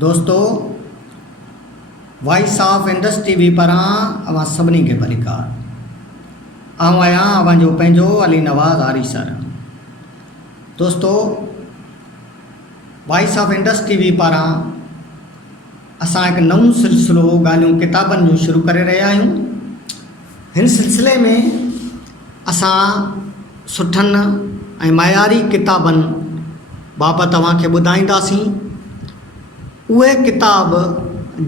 दोस्तों, voice of Indus TV पारां अवां सभिनी खे भलीकार। आऊं आहियां अवांजो पंहिंजो अली नवाज़ आरी सर। दोस्तों, वॉइस ऑफ इंडस टीवी पारां असां हिकु नओं सिलसिलो ॻाल्हियूं किताबनि जूं शुरू करे रहिया आहियूं। हिन सिलसिले में असां सुठनि ऐं मयारी किताबनि बाबति तव्हांखे ॿुधाईंदासीं। उहे किताब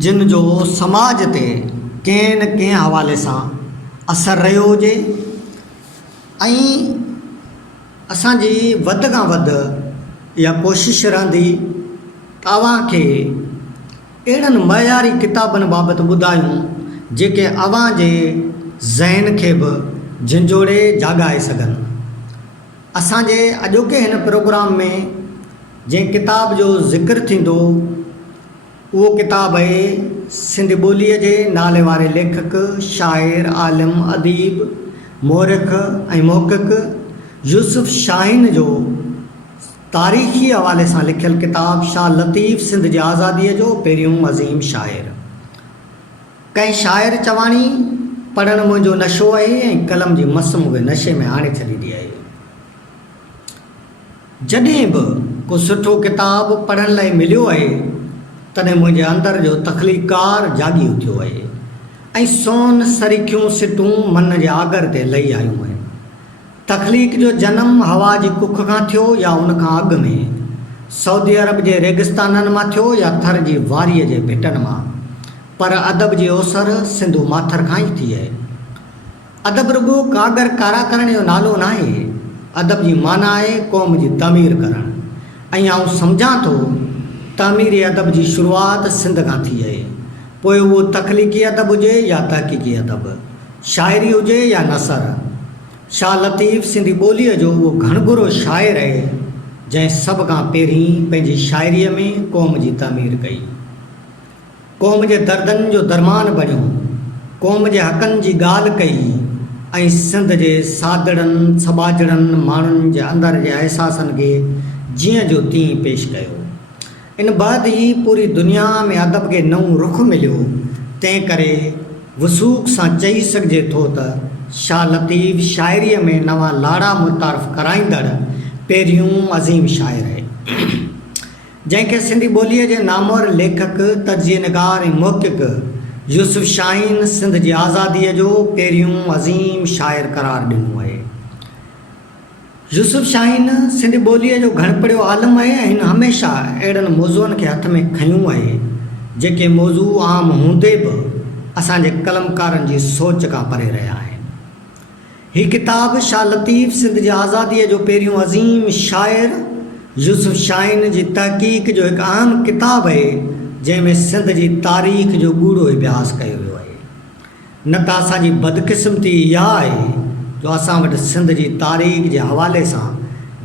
जिन जो समाज ते कंहिं न कंहिं हवाले सां असरु रहियो हुजे ऐं असांजी वधि खां वधि इहा कोशिशि रहंदी तव्हांखे अहिड़नि मयारी किताबनि बाबति ॿुधायूं जेके अव्हां जे ज़हन खे बि झंझोड़े जाॻाए सघनि। असांजे अॼोके हिन प्रोग्राम में जंहिं किताब जो ज़िक्र थींदो उहो किताब आहे सिंधी ॿोलीअ जे नाले वारे लेखक, शाइर, आलिम, अदीब, मोरिख़ ऐं मोहक़िक़ यूसुफ शाहीन जो तारीख़ी हवाले सां लिखियलु किताब शाह लतीफ़ सिंध जी आज़ादीअ जो पहिरियों अज़ीम शाइर। कंहिं शाइर चवाणी पढ़णु मुंहिंजो नशो आहे ऐं कलम जी मस मूंखे नशे में आणे छॾींदी आहे। जॾहिं बि को सुठो किताब पढ़ण लाइ मिलियो आहे तॾहिं मुंहिंजे अंदर जो तख़लीक़ार जाॻी उथियो आहे ऐं सोन सरीखियूं सिटूं मन जे आगर ते लही आयूं आहिनि। तख़लीक़ जो जनमु हवा जी कुख खां थियो या उन खां अॻु में, सऊदी अरब जे रेगिस्ताननि मां थियो या थर जी वारीअ जे भिटनि मां, पर अदब जी ओसर सिंधु माथर खां ई थी आहे। अदब रुॻो कागर कारा करण जो नालो न आहे। अदब जी माना आहे क़ौम जी तामीर करणु। ऐं आउं सम्झां थो तामीरी अदब जी शुरूआति सिंध खां थी आहे। पोइ उहो तख़लीक़ी अदब हुजे या तहक़ीक़ी अदब, शाइरी हुजे या नसर। शाह लतीफ़ सिंधी ॿोलीअ जो उहो घणघुरो शाइर आहे जंहिं सभ खां पहिरीं पंहिंजी शाइरीअ में क़ौम जी तामीर कई, क़ौम जे दर्दनि जो दरमान बणियो, क़ौम जे हक़नि जी ॻाल्हि कई ऐं सिंध जे सादड़नि सबाजड़नि माण्हुनि जे अंदर जे अहसासनि खे जीअं जो तीअं पेश कयो। इन बैदि ई पूरी दुनिया में अदब खे नओं रुख़ मिलियो। तंहिं करे वसूख़ सां चई सघिजे थो त शाह लतीफ़ शाइरीअ में नवां लाड़ा मुतारफ़ कराईंदड़ पहिरियों अज़ीम शाइर आहे, जंहिंखे सिंधी ॿोलीअ जे नामवर लेखक, तर्जीहनिगार ऐं मोहक़िक़ यूसुफ शाहीन सिंध जी आज़ादीअ जो पहिरियों अज़ीम शाइर करार ॾिनो आहे। यूसुफ शाहीन सिंधी ॿोलीअ जो घणपड़ियो आलिम आहे ऐं हिन हमेशह अहिड़नि मौज़ूअनि खे हथ में खयूं आहे जेके मौज़ू आम हूंदे बि असांजे कलमकारनि जी सोच खां परे रहिया आहिनि। हीअ किताब शाह लतीफ़ सिंध जी आज़ादीअ जो पहिरियों अज़ीम शाइर यूसुफ शाहीन जी तहक़ीक़ जो हिकु अहम किताब आहे जंहिंमें सिंध जी तारीख़ जो ॻूढ़ो इतिहास कयो वियो आहे। न त असांजी बदकिस्मती इहा आहे जो असां वटि सिंध जी तारीख़ जे हवाले सां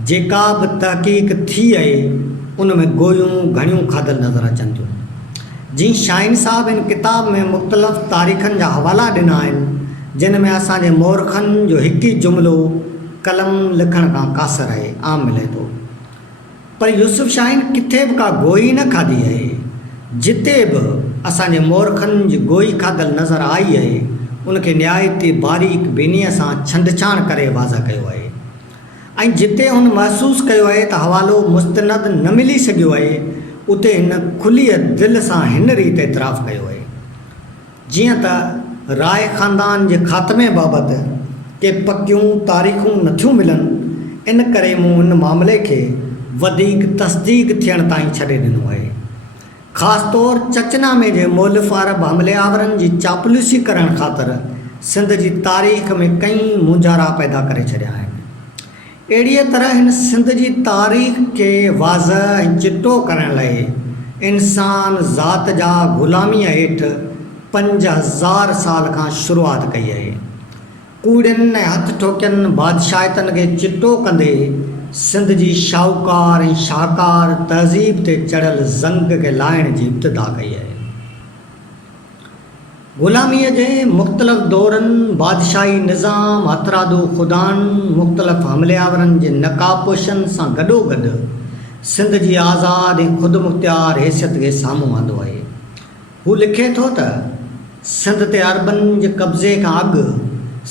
जेका बि तहक़ीक़ थी आहे उन में गोयूं घणियूं खाधल नज़र अचनि थियूं। जीअं शाहीन साहब हिन किताब में मुख़्तलिफ़ तारीख़नि जा हवाला ॾिना आहिनि जिन में असांजे मोरखनि जो हिकु ई जुमिलो कलम लिखण खां कासर आहे, आम मिले थो। पर यूसुफ शाहीन किथे बि का गोई न खाधी आहे। जिते बि असांजे मोरखनि जी गोई खाधल नज़र आई आहे उनखे निहायती बारीक बीनीअ सां छंडछाण करे वाज़ा कयो आहे ऐं जिते हुन महसूसु कयो आहे त हवालो मुस्तनद न मिली सघियो आहे उते हिन खुली दिलि सां हिन रीति एतिराफ़ु कयो आहे। जीअं त राय ख़ानदान जे ख़ात्मे बाबति के पकियूं तारीख़ूं नथियूं मिलनि, इन करे मूं हिन मामले खे वधीक तस्दीक थियण ताईं छॾे ॾिनो आहे। ख़ासि तौरु चचनामे जे मुख़लिफ़ अरब हमलेआवरनि जी चापलूसी करण ख़ातिर सिंध जी तारीख़ में कई मुंझारा पैदा करे छॾिया आहिनि। अहिड़ीअ तरह हिन सिंध जी तारीख़ खे वाज़ह ऐं चिटो करण लाइ इंसान ज़ात जा ग़ुलामीअ हेठि 5000 साल खां शुरूआति कई आहे। कूड़ियुनि ऐं हथ ठोकियनि बादशाहतनि खे चिटो कंदे सिंध जी शाहूकार ऐं शाहकार तहज़ीब ते चढ़ियल ज़ंग खे लाहिण जी इब्तिदा कई आहे। ग़ुलामीअ जे मुख़्तलिफ़ दौरनि बादशाही निज़ाम हथरादो ख़ुदान मुख़्तलिफ़ हमलेआवरनि जे नकाबपोशनि सां गॾोगॾु सिंध जी आज़ाद ऐं ख़ुदि मुख़्तियार हैसियत खे साम्हूं आंदो आहे। हू लिखे थो त सिंध ते अरबनि जे कब्ज़े खां अॻु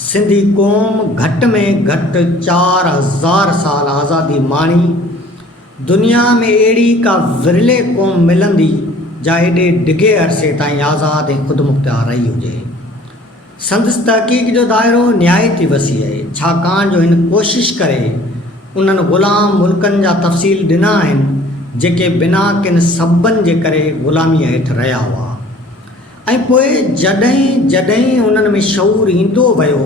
सिंधी क़ौम घटि में घटि 4000 साल आज़ादी माणी। दुनिया में अहिड़ी का विरले क़ौम मिलंदी जा एॾे डिघे अरसे ताईं आज़ाद ऐं ख़ुदि मुख़्तियार रही हुजे। संदसि तहक़ीक़ जो दाइरो निहायती वसी आहे, छाकाणि जो हिन कोशिश करे उन्हनि ग़ुलाम मुल्कनि जा तफ़सील ॾिना आहिनि जेके बिना किन सबबनि जे करे ग़ुलामीअ हेठि रहिया हुआ। ऐं पोइ जॾहिं जॾहिं उन्हनि में शऊर ईंदो वियो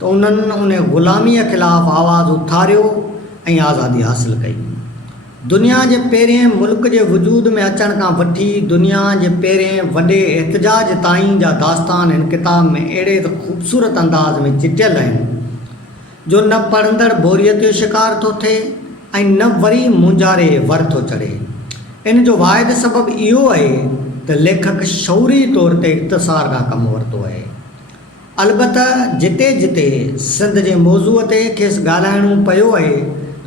त उन्हनि उन ग़ुलामीअ ख़िलाफ़ु आवाज़ु उथारियो ऐं आज़ादी हासिलु कई। दुनिया जे पहिरें मुल्क जे वजूद में अचण खां वठी दुनिया जे पहिरें वॾे एहतजाज ताईं जा दास्तान हिन किताब में अहिड़े त ख़ूबसूरत अंदाज़ में चिटियल आहिनि जो न पढ़ंदड़ बोरियत जो शिकार थो थिए ऐं न वरी मुंझारे वर थो चढ़े। इन जो वाहिद सबबु इहो आहे त लेखक शौरी तौर ते इख़्तिसार खां कमु वरितो आहे। अलबत्त जिते जिते सिंध जे मौज़ूअ ते खेसि ॻाल्हाइणो पियो आहे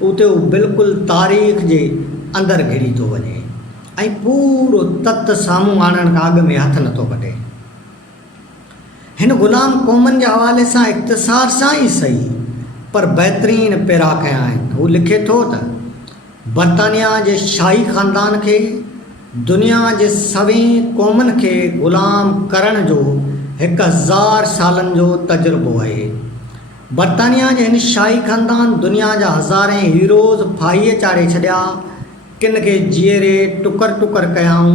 उते उहो बिल्कुलु तारीख़ जे अंदरि घिरी थो वञे ऐं पूरो तत साम्हूं आणण खां अॻु में हथु नथो कढे। हिन ग़ुलाम क़ौमनि जे हवाले सां इख़्तिसार सां ई सही पर बहितरीन पैरा कया आहिनि। हू लिखे थो त बर्तानिया जे शाही ख़ानदान खे दुनिया जे सवें क़ौमनि खे ग़ुलाम करण जो 1000 सालनि जो तजुर्बो आहे। बर्तानिया जे हिन शाही ख़ानदान दुनिया जा हज़ारे हीरोज़ फाहीअ चाढ़े छॾिया, किन खे जीअरे टुकर टुकर कयाऊं।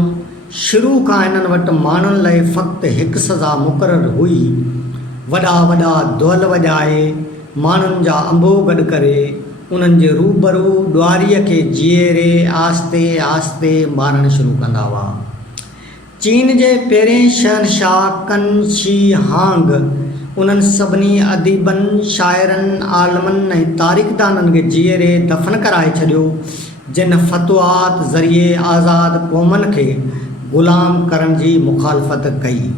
शुरू खां हिननि वटि माण्हुनि लाइ फ़क़्ति हिकु सज़ा मुक़ररु हुई, वॾा वॾा दुहल वॼाए माण्हुनि जा अंबो गॾु करे उन्हनि जे रूबरू ॾुआरीअ खे जीअरे आस्ते आस्ते मारणु शुरू कंदा हुआ। चीन जे पहिरें शहनशाह कन शी हांग उन्हनि सभिनी अदीबनि, शाइरनि, आलमनि ऐं तारीख़दाननि खे जीअरे दफ़न कराए छॾियो जिन फ़तवात ज़रिए आज़ाद क़ौमनि खे ग़ुलाम करण जी मुखालफ़त कई।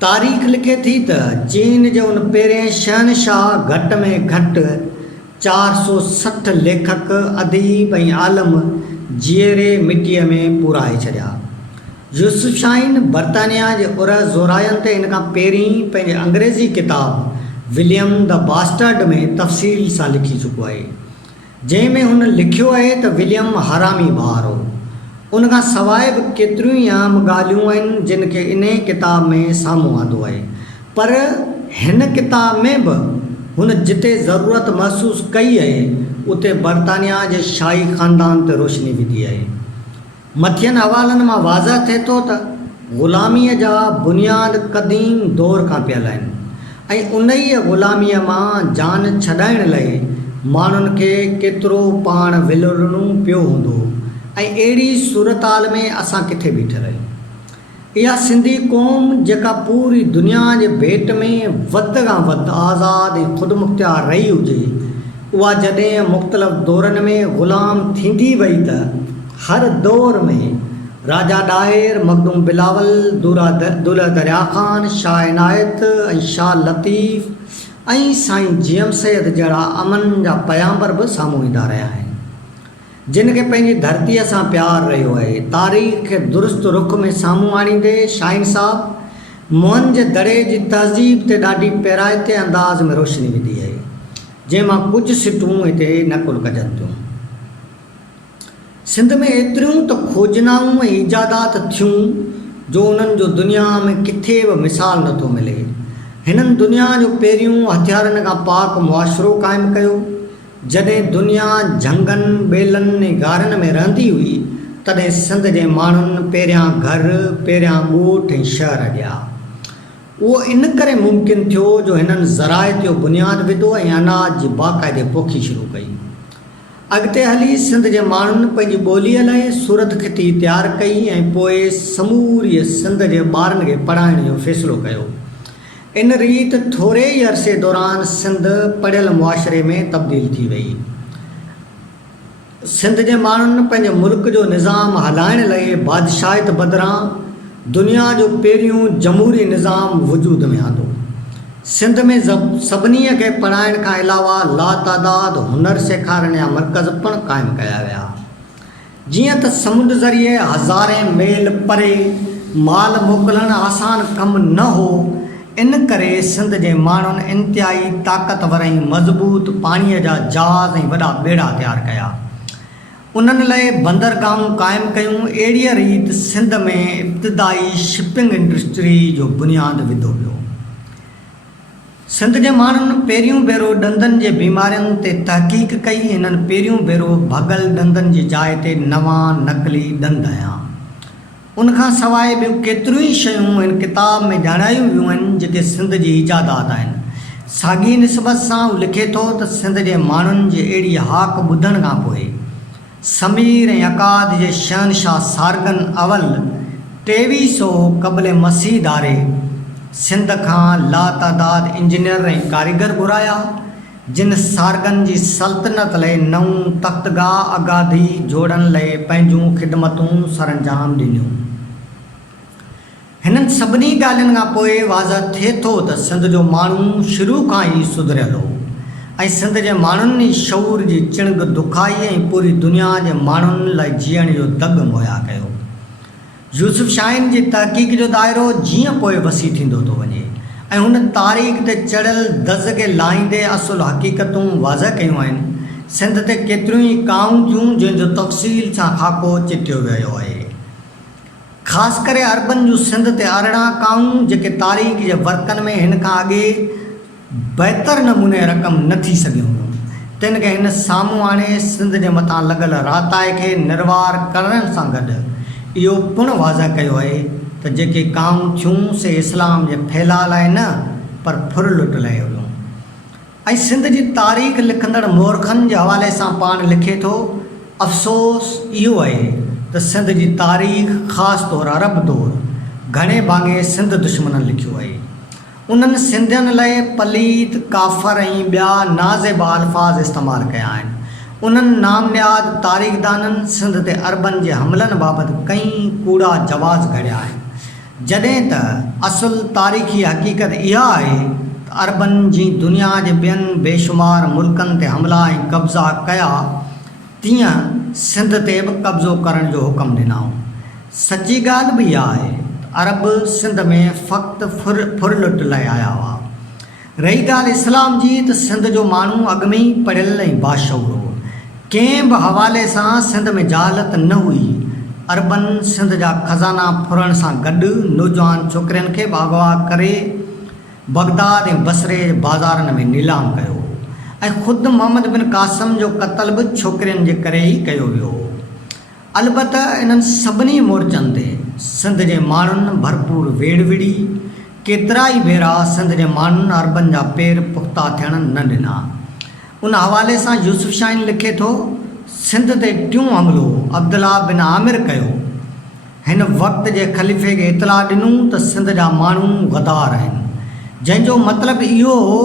तारीख़ लिखे थी त चीन जे उन पहिरें शहनशाह घटि में घटि 460 लेखक, अदीब ऐं आलम जीअरे मिटीअ में पूराए छॾिया। यूसुफ शाहीन बर्तानिया जे उर ज़ोरायनि ते इन खां पहिरीं पंहिंजे अंग्रेज़ी किताब विलियम द बास्टर्ड में तफ़सील सां लिखी चुको आहे, जंहिंमें हुन लिखियो आहे त विलियम हरामी ॿार हो। उन खां सवाइ बि केतिरियूं ई आम ॻाल्हियूं आहिनि जिन खे इन किताब में साम्हूं आंदो आहे, पर हिन किताब में बि हुन जिते ज़रूरत महसूसु कई आहे उते बर्तानिया जे शाही ख़ानदान ते रोशनी विधी आहे। मथियनि हवालनि मां वाज़ह थिए थो त ग़ुलामीअ जा बुनियाद क़दीम दौर खां पियल आहिनि ऐं उन ई ग़ुलामीअ मां जान छॾाइण लाइ माण्हुनि खे केतिरो पाण विलुरणो पियो हूंदो ऐं अहिड़ी सूरताल में असां किथे बीठल आहियूं। इहा सिंधी क़ौम जेका पूरी दुनिया जे भेट में वधि खां वधि आज़ाद ऐं ख़ुदि मुख़्तियार रही हुजे, उहा जॾहिं मुख़्तलिफ़ दौरनि में ग़ुलाम थींदी वई त हर दौर में राजा डाहिर, मखदूम बिलावल, दुल्हा दरिया ख़ान, शाह इनायत ऐं शाह लतीफ़ ऐं साईं जीएम सैद जहिड़ा अमन जा पयाम्बर बि साम्हूं ईंदा रहिया आहिनि जिन खे पंहिंजी धरतीअ सां प्यारु रहियो आहे। तारीख़ खे दुरुस्त रुख़ में साम्हूं आणींदे शाहीन साहब मुअनि जे दड़े जी तहज़ीब ते ॾाढी पैराइते अंदाज़ में रोशनी विधी आहे, जंहिंमां कुझु सिटूं हिते नक़ुल कजनि थियूं। सिंध में एतिरियूं त खोजनाऊं ऐं इजादात थियूं जो उन्हनि जो दुनिया में किथे बि मिसाल नथो मिले। हिननि दुनिया जो पहिरियों हथियारनि खां पाक मुआशिरो क़ाइमु कयो। जॾहिं दुनिया झंगनि, ॿेलनि ऐं गारनि में रहंदी हुई तॾहिं सिंध जे माण्हुनि पहिरियां घर, पहिरियां ॻोठ ऐं शहर ॾिया। उहो इन करे मुमकिन थियो जो हिननि ज़राइत जो बुनियादु विधो ऐं अनाज जी बाक़ाइदे पोखी शुरू कई। अॻिते हली सिंध जे माण्हुनि पंहिंजी ॿोलीअ लाइ सूरत खिती तयारु कई ऐं पोइ समूरी सिंध जे ॿारनि खे पढ़ाइण जो फ़ैसिलो कयो। इन रीति थोरे ई अरसे दौरान सिंध पढ़ियल मुआशिरे में तब्दील थी वई। सिंध जे माण्हुनि पंहिंजे मुल्क जो निज़ाम हलाइण लाइ बादशाहियत बदिरां दुनिया जो पहिरियों जमहूरी निज़ाम वजूद में आंदो। सिंध में सभिनी खे पढ़ाइण खां अलावा लातादाद हुनर सेखारण जा मर्कज़ पिणु क़ाइमु कया विया। जीअं त समुंड ज़रिए हज़ारे मील परे माल मोकिलणु आसान कमु न हो, इन करे सिंध जे माण्हुनि इंतिहाई ताक़तवर ऐं मज़बूत पाणीअ जा जहाज़ ऐं वॾा ॿेड़ा तयारु कया। उन्हनि लाइ बंदरगाहूं क़ाइमु कयूं। अहिड़ीअ रीति सिंध में इब्तिदाई शिपिंग इंडस्ट्री जो बुनियादु विधो वियो। सिंध जे माण्हुनि पहिरियों भेरो ॾंदनि जे बीमारियुनि ते तहक़ीक़ कई। हिननि पहिरियों भेरो भॻल ॾंदनि जी जाइ ते नवां नक़ली ॾंद हया। उनखां सवाइ ॿियूं केतिरियूं ई शयूं हिन किताब में ॼाणायूं वियूं आहिनि जेके सिंध जी इजादात आहिनि। साॻी निस्बत सां हू लिखे थो त सिंध जे माण्हुनि जी अहिड़ी हाक ॿुधण खां पोइ समीर ऐं अकाद जे शहनशाह सारगन अवल 2300 क़ब्ल मसीह धारे सिंध खां लातादाद इंजीनियर ऐं कारीगर घुराया, जिन सारगन जी सल्तनत लाइ नऊं तख़्तगाह आगाधी जोड़ण लाइ पंहिंजूं ख़िदमतूं सरअंजाम ॾिनियूं। हिननि सभिनी ॻाल्हियुनि खां पोइ वाज़ह थिए थो त सिंध जो माण्हू शुरू खां ई सुधरियल हो ऐं सिंध जे माण्हुनि ई शऊर जी चिणग दुखाई ऐं पूरी दुनिया जे माण्हुनि लाइ जीअण जो दग मुहैया कयो। यूसुफ शाहीन जी तहक़ीक़ जो दाइरो जीअं पोइ वसी थींदो थो वञे ऐं हुन तारीख़ ते चढ़ियल दज़ खे लाहींदे असुल हक़ीक़तूं वाज़ह कयूं आहिनि। सिंध ते केतिरियूं ई काऊं थियूं जंहिंजो तफ़सील सां ख़ाको चिटियो वियो आहे। ख़ासि करे अरबन जूं सिंध ते 18 काऊं जेके तारीख़ जे वर्कनि में हिन खां अॻे बहितर नमूने रक़म न थी सघियूं हुयूं, तिन खे हिन साम्हूं आणे सिंध जे मथां लॻल राताए खे निर्वार करण सां गॾु इहो पिणु वाज़ह कयो आहे त जेके काऊं थियूं से इस्लाम जे फैलाउ लाइ न पर फुर लुट लाइ हुयूं। ऐं सिंध जी तारीख़ लिखंदड़ मोरखनि जे हवाले सां पाण लिखे थो, अफ़सोस इहो आहे त सिंध जी तारीख़ ख़ासि तौरु अरब दौरु घणे भाङे सिंध दुश्मननि लिखियो आहे। उन्हनि सिंधियुनि लाइ पलीत, काफ़र ऐं ॿिया नाज़ेबा अल्फाज़ इस्तेमालु कया आहिनि। उन्हनि नामनियाद तारीख़दाननि सिंध ते अरबनि जे हमलनि बाबति कई कूड़ा जवाज़ घड़िया आहिनि, जॾहिं त असुलु तारीख़ी हक़ीक़त इहा आहे त अरबनि जी दुनिया जे ॿियनि बेशुमार मुल्कनि ते हमला ऐं कब्ज़ा कया, तीअं सिंध ते बि कब्ज़ो करण जो हुकुम ॾिनाऊं। सची ॻाल्हि बि इहा आहे त अरब सिंध में फ़क़्ति फुरलुट लाइ आया हुआ। रही ॻाल्हि इस्लाम जी त सिंध जो माण्हू अॻु में ई पढ़ियल ऐं बाशऊर हो। कंहिं बि हवाले सां सिंध में जहालत न हुई। अरबनि सिंध जा खज़ाना फुरण सां गॾु नौजवान छोकिरियुनि खे अगवा करे बगदाद ऐं बसरे जे बाज़ारनि में नीलाम कयो ऐं ख़ुदि मोहम्मद बिन कासिम जो क़त्ल बि छोकिरियुनि जे करे ई कयो वियो। अलबत्त इन्हनि सभिनी मोर्चनि ते सिंध जे माण्हुनि भरपूर वेड़ विड़ी। केतिरा ई भेरा सिंध जे माण्हुनि अरबनि जा पेर पुख़्ता थियण न ॾिना। उन हवाले सां यूसुफ शाहीन लिखे थो, सिंध ते टियों हमलो अब्दुल्ला बिन आमिर कयो। हिन वक़्त जे ख़लीफ़े खे इतला ॾिनूं त सिंध जा माण्हू गदार आहिनि, जंहिंजो मतिलबु इहो हो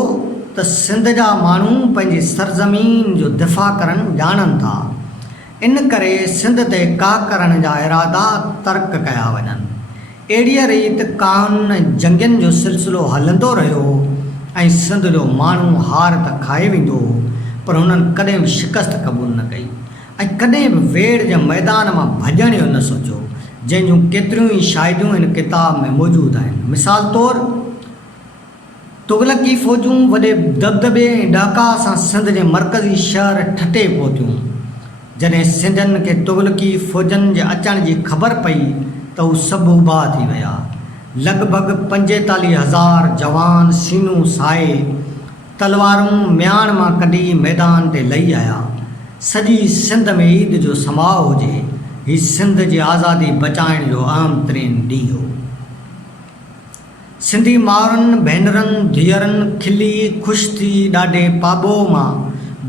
त सिंध जा माण्हू पंहिंजी सरज़मीन जो दिफ़ा करणु ॼाणनि था, इन करे सिंध ते का करण जा इरादा तर्क कया वञनि। अहिड़ीअ रीति काउन ऐं जंगियुनि जो सिलसिलो हलंदो रहियो ऐं सिंध जो माण्हू हार त खाए वेंदो, पर हुननि कॾहिं बि शिकस्त क़बूल न कई ऐं कॾहिं बि वेड़ जे मैदान मां भॼण जो न सोचियो, जंहिंजूं केतिरियूं ई शाहिदियूं हिन किताब में मौजूदु आहिनि। मिसाल तौरु तुग़लकी फ़ौजूं वॾे दबदबे ऐं ॾाका सां सिंध जे मरकज़ी शहर ठटे पहुतियूं। जॾहिं सिंधियुनि खे तुग़लकी फ़ौजनि जे अचण जी ख़बर पई त हू सभु उभा थी विया। लॻभॻि 45,000 जवान सीनूं साए तलवारूं म्याण मां कढी मैदान ते लही आया। सॼी सिंध में ईद जो समाउ हुजे। हीउ सिंध जी आज़ादी बचाइण जो अहम तरीन ॾींहुं हो। सिंधी माउरनि भेनरनि धीअरनि खिली ख़ुशि थी ॾाढे पाबो मां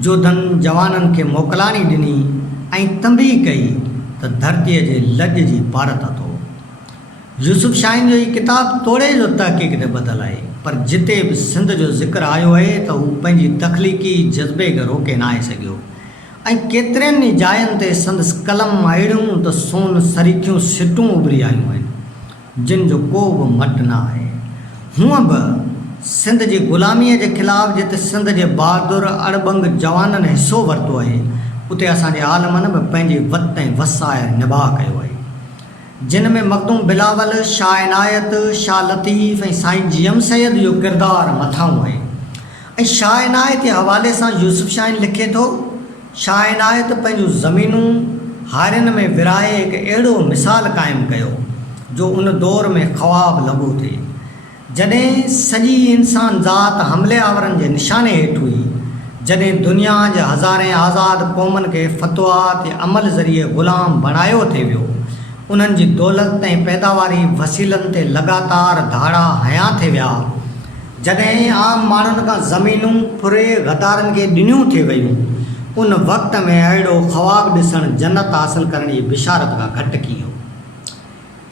जोधनि जवाननि खे मोकलाणी ॾिनी ऐं तंबी कई त धरतीअ जे लॼ जी भारत अथो। यूसुफ शाहीन जो हीउ किताबु तोड़े जो तहक़ीक़ ते ॿधल आहे, पर जिते बि सिंध जो ज़िक्र आयो आहे त हू पंहिंजी तख़लीक़ी जज़्बे खे रोके न आहे सघियो ऐं केतिरनि ई जायुनि ते संदसि कलम अहिड़ियूं त सोन सरीखियूं सिटूं उभरी आयूं आहिनि, जिन जो को बि मट न आहे। हूअं बि सिंध जी ग़ुलामीअ जे ख़िलाफ़ जिते सिंध जे बहादुर अड़बंग जवाननि हिसो वरितो आहे, उते असांजे आलमनि बि पंहिंजी वत ऐं वसाए निभा कयो आहे, जिन में मखदूम बिलावल, शाह इनायत, शाह लतीफ़ ऐं साईं जीएम सैयद जो किरदारु मथाऊं आहे। ऐं शाह इनायत जे हवाले सां यूसुफ शाहीन लिखे थो, शाह इनायत पंहिंजूं ज़मीनूं हारियुनि में विराए हिकु अहिड़ो मिसाल क़ाइमु कयो जो उन दौर में ख़्वाब लॻो थिए, जॾहिं सॼी इंसान ज़ात हमले आवरनि जे निशाने हेठि हुई, जॾहिं दुनिया जे हज़ारे आज़ाद क़ौमनि खे फ़तवात ऐं अमल ज़रिए ग़ुलाम बणायो थिए वियो, उन्हनि जी दौलत ऐं पैदावारी वसीलनि ते लगातार धाड़ा हयां थिए विया, जॾहिं आम माण्हुनि खां ज़मीनूं फुरे गदारनि खे ॾिनियूं थी वियूं, उन वक़्त में अहिड़ो ख़्वाब ॾिसणु जन्नत हासिलु करण जी बिशारत खां घटि कियो।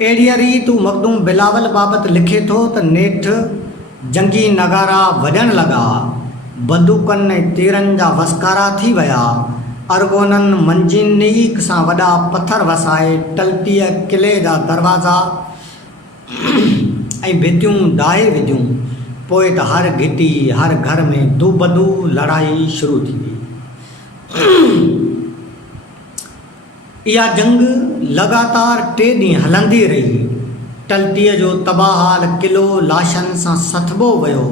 अहिड़ीअ रीति मखदूम बिलावल बाबति लिखे थो त नेठि जंगी नगारा वॼणु लॻा, बंदूकनि ऐं तीरनि जा वसकारा थी विया, अरगोननि मंजीनीक सां वॾा पथर वसाए टलटीअ किले जा दरवाज़ा ऐं भितियूं ॾाहे विधियूं, पोइ त हर घिटी हर घर में दू बदू लड़ाई शुरू थी वई। इहा जंग लगातार 3 ॾींहं हलंदी रही। टलटीअ जो तबाहाल किलो लाशनि सां सथबो वियो,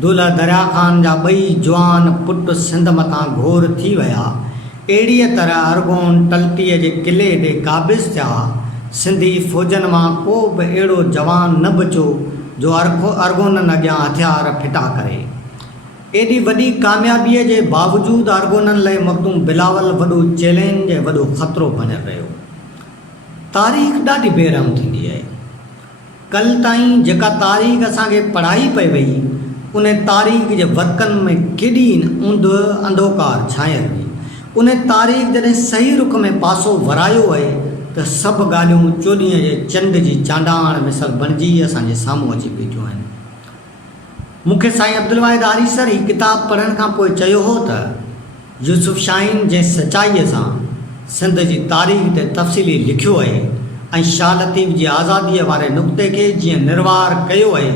दुल्हा दरिया ख़ान जा 2 जवान पुट सिंध मथां घोर थी विया। अहिड़ीअ तरह अरगोन टलटीअ जे किले ते क़ाबिज़ थिया। सिंधी फ़ौजनि मां को बि अहिड़ो जवान न बचियो जो अरगोननि अॻियां हथियार फिटा करे। एॾी वॾी कामयाबीअ जे बावजूदु अरगोननि लाइ मखदूम बिलावल वॾो चैलेंज ऐं वॾो ख़तरो बणियल रहियो। तारीख़ ॾाढी बेरहम थींदी आहे। कल्ह ताईं जेका तारीख़ असांखे पढ़ाई पई वई, उन तारीख़ जे वर्कनि में केॾी ऊंद अंधोकार छायल हुई। उन तारीख़ जॾहिं सही रुख में पासो वरायो आहे त सभु ॻाल्हियूं चोॾींहं जे चंड जी चांडाण मिसल बणिजी असांजे साम्हूं अची बीठियूं आहिनि। मूंखे साईं अब्दुल वाहिद आरीसर ही किताबु पढ़ण खां पोइ चयो हो त यूसुफ शाहीन जंहिं सचाईअ सां सिंध जी तारीख़ ते तफ़सीली लिखियो आहे ऐं शाह लतीफ़ जी आज़ादीअ वारे नुक़्ते खे जीअं निर्वार कयो आहे,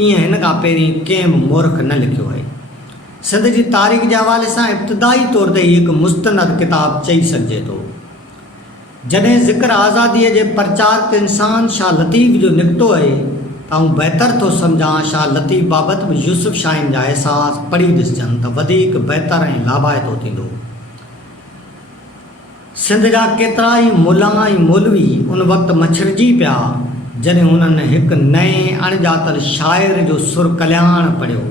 ईअं हिन खां पहिरीं कंहिं बि मोर्ख न लिखियो आहे। सिंध जी तारीख़ जे हवाले सां इब्तिदाई तौर ते हिकु मुस्तनद किताबु चई सघिजे थो। जॾहिं ज़िक्र आज़ादीअ जे प्रचारक इंसान शाह लतीफ़ जो निकितो आहे त आउं बहितर थो सम्झां शाह लतीफ़ बाबति बि यूसुफ शाहीन जा अहसास पढ़ी ॾिसजनि त वधीक बहितर ऐं लाभाइतो थींदो। सिंध जा केतिरा ई मुला ऐं मौलवी उन वक़्तु मछरजी पिया जॾहिं हुननि हिकु नए अणॼातल शाइर जो सुर कल्याण पढ़ियो।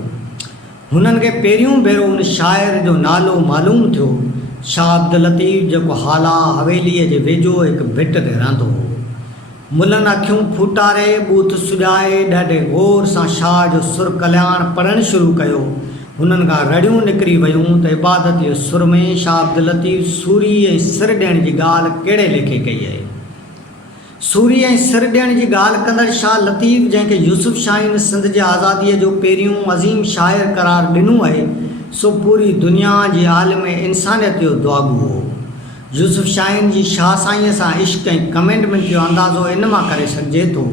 हुननि खे पहिरियों भेरो उन शाइर जो नालो मालूम थियो, शाह अब्दुल लतीफ़, जेको हाला हवेलीअ जे वेझो हिकु भिट ते रहंदो हो। मुलनि अखियूं फूटारे बूथ सुॼाए ॾाढे गौर सां शाह जो सुर कल्याण पढ़णु शुरू कयो। हुननि खां रड़ियूं निकिरी वियूं त इबादत जे सुर में शाह अब्दुल लतीफ़ सूरी ऐं सिर ॾियण जी ॻाल्हि कहिड़े लेखे कई आहे। सूरी ऐं सिर ॾियण जी ॻाल्हि कंदड़ शाह लतीफ़, जंहिंखे यूसुफ शाहीन सिंध जे आज़ादीअ जो पहिरियों अज़ीम शाइर करार ॾिनो आहे, सो पूरी दुनिया जी आलिम इंसानियत जो दुआगो हो। यूसुफ शाहीन जी शाह साईंअ सां इश्क ऐं कमिटमेंट जो अंदाज़ो इन मां करे सघिजे थो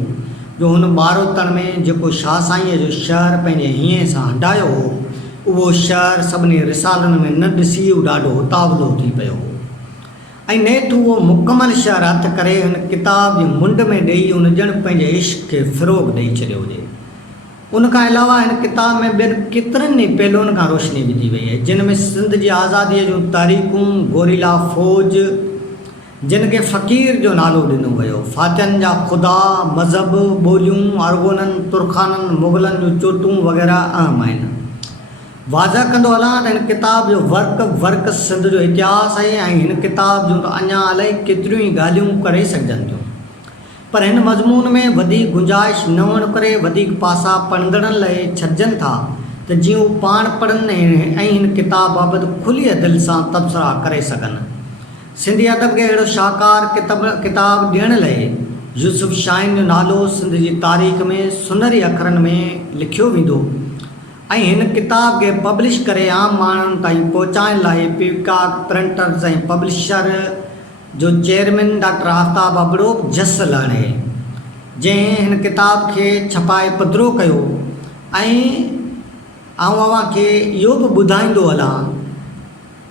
जो हुन ॿारोतण में जेको शाह साईंअ जो शहर पंहिंजे हीअं सां हंडायो हो, उहो शहर सभिनी रिसालनि में न ॾिसी ॾाढो उतावलो थी पियो हो ऐं नेठि उहो मुकमल शहर हथु करे हुन किताब जी मुंड में ॾेई हुन ॼण पंहिंजे इश्क खे फ़िरोग ॾेई छॾियो हुजे। उनखां अलावा हिन किताब में ॿियनि केतिरनि ई पहलुनि खां रोशनी विधी वई आहे, जिन में सिंध जी आज़ादीअ जूं तारीख़ूं, गोरीला फ़ौज जिन खे फ़क़ीर जो नालो ॾिनो वियो, फातिहनि जा ख़ुदा, मज़हब, ॿोलियूं, अरगोननि, तुर्खाननि, मुग़लनि जूं चोटूं वग़ैरह अहम आहिनि। वाज़ह कंदो हलां त हिन किताब जो वर्क सिंध जो इतिहास आहे ऐं हिन किताब जूं त अञा अलाए केतिरियूं ई ॻाल्हियूं करे सघजनि थियूं, पर हिन मज़मून में वधीक गुंजाइश न हुअण करे वधीक पासा पढ़ंदड़नि लाइ छॾजनि था त जीअं हू पाण पढ़नि ऐं हिन किताब बाबति खुलीअ दिलि सां तबसरा करे सघनि। सिंधी अदब खे अहिड़ो शाहकार किताब ॾियण लाइ यूसुफ शाहीन जो नालो सिंध जी तारीख़ में सुनहरी अखरनि में लिखियो वेंदो ऐं हिन किताब खे पब्लिश करे आम माण्हुनि ताईं पहुचाइण लाइ पीकाक प्रिंटर्स ऐं पब्लिशर जो चेयरमैन डॉक्टर आफ्ताब अबड़ो जस लाणे, जंहिं हिन किताब खे छपाए पधिरो कयो। ऐं अव्हां खे इहो बि ॿुधाईंदो हलां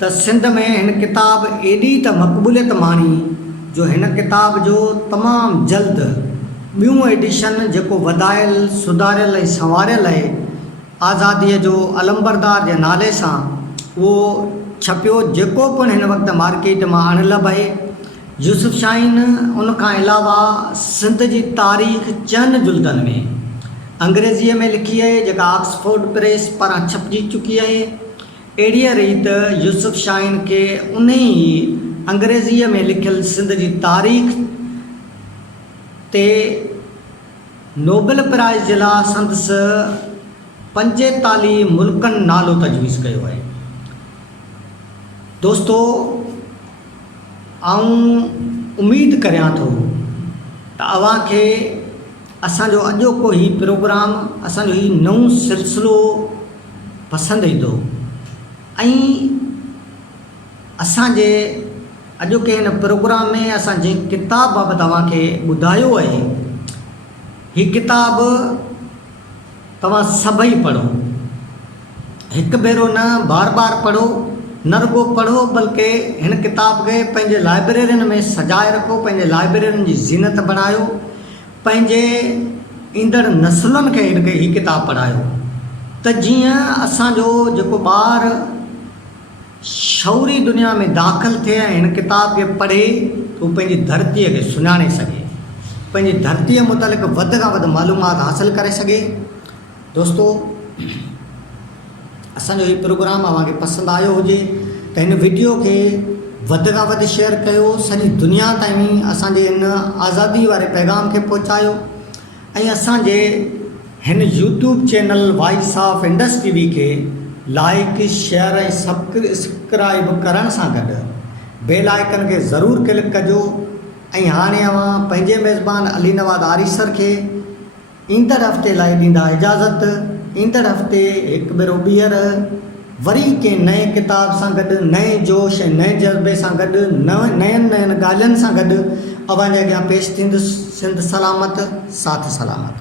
त सिंध में हिन किताब एॾी त मक़बूलियत माणी जो हिन किताब जो तमामु जल्द ॿियूं एडिशन जेको वधायल सुधारियल ऐं संवारियल आहे आज़ादीअ जो अलमबरदार जे नाले सां उहो छपियो, जेको पिणु हिन वक़्तु मार्केट मां अणलभ आहे। यूसुफ शाहीन उन खां अलावा सिंध जी तारीख़ 4 जुल्दनि में अंग्रेज़ीअ में लिखी आहे, जेका ऑक्सफोर्ड प्रेस पारां छपिजी चुकी आहे। अहिड़ीअ रीति यूसुफ शाहीन खे उन ई अंग्रेज़ीअ में लिखियल सिंध जी तारीख़ ते नोबेल प्राइज़ जे लाइ संदसि 45 मुल्कनि नालो तजवीज़ कयो आहे। दोस्तो, आऊं उम्मीद करियां थो त अव्हां खे असांजो अॼोको ही प्रोग्राम, असांजो ही नओं सिलसिलो पसंदि ईंदो ऐं असांजे अॼोके हिन प्रोग्राम में असां जंहिं किताब बाबति तव्हांखे ॿुधायो आहे, ही किताब तव्हां सभई पढ़ो, हिकु भेरो न बार बार पढ़ो, न रुगो पढ़ो बल्कि हिन किताब खे पंहिंजे लाइब्रेरियुनि में सजाए रखो, पंहिंजे लाइब्रेरियुनि जी ज़ीनत बणायो, पंहिंजे ईंदड़ नसलुनि खे ही किताब पढ़ायो त जीअं असांजो जेको ॿार शौरी दुनिया में दाख़िल थिए ऐं हिन किताब खे पढ़े त हू पंहिंजी धरतीअ खे सुञाणे सघे, पंहिंजी धरतीअ मुतालिक़ वधि खां वधि मालूमात हासिल करे सघे। दोस्तो, असांजो हीउ प्रोग्राम तव्हांखे पसंदि आयो हुजे त हिन वीडियो खे वधि खां वधि शेयर कयो, सॼी दुनिया ताईं असांजे हिन आज़ादी वारे पैगाम खे पहुचायो ऐं असांजे हिन YouTube channel voice of Indus TV खे लाइक शेयर ऐं सब्सक्राइब करण सां गॾु बेल आइकन खे ज़रूरु क्लिक कजो। ऐं हाणे अवां पंहिंजे मेज़बान अली नवाज़ आरिसर खे ईंदड़ हफ़्ते लाइ ॾींदा इजाज़त। ईंदड़ हफ़्ते हिकु भेरो ॿीहर वरी कंहिं नए किताब सां गॾु, नए जोश ऐं नए जज़्बे सां गॾु, नयनि ॻाल्हियुनि सां गॾु अव्हांजे अॻियां पेश थींदुसि। सिंध सलामत, साथ सलामत।